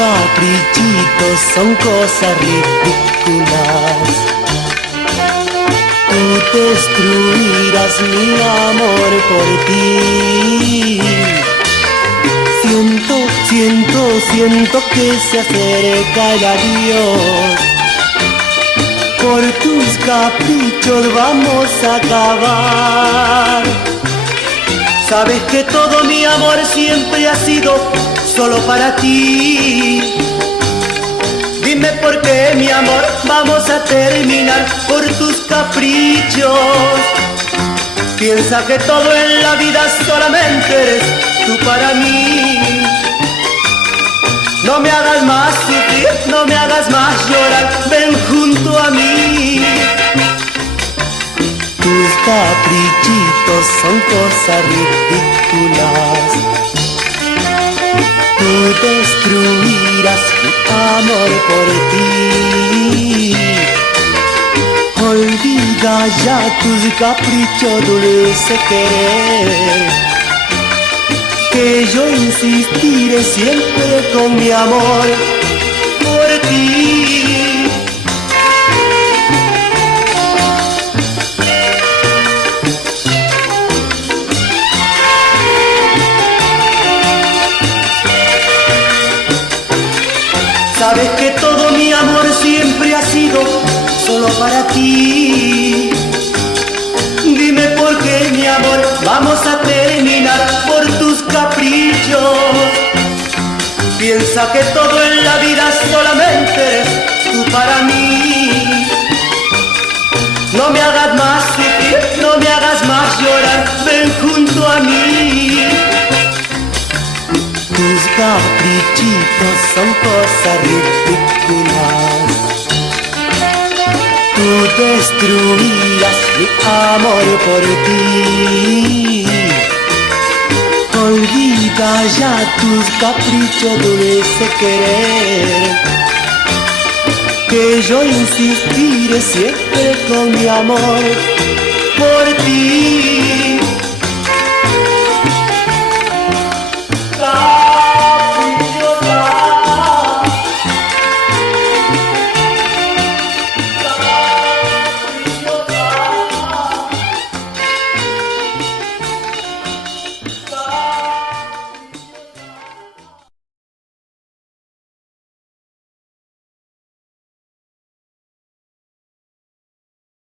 caprichitos son cosas ridículas. Tú destruirás mi amor por ti. Siento que se acerca el adiós. Por tus caprichos vamos a acabar. Sabes que todo mi amor siempre ha sido solo para ti. Dime por qué, mi amor, vamos a terminar por tus caprichos. Piensa que todo en la vida solamente eres tú para mí. No me hagas más sufrir, no me hagas más llorar, ven junto a mí. Tus caprichitos son cosas ridículas. Tú destruirás mi amor por ti. Olvida ya tus caprichos, dulce querer, que yo insistiré siempre con mi amor por ti. Sabes que todo mi amor siempre ha sido solo para ti. Dime por qué, mi amor, vamos a terminar por tus caprichos. Piensa que todo en la vida solamente eres tú para mí. No me hagas más sufrir, no me hagas más llorar, ven junto a mí. Tus caprichitos son cosas ridículas. Tú destruirás mi amor por ti. Olvida ya tus caprichos, dulce querer, que yo insistiré siempre con mi amor por ti.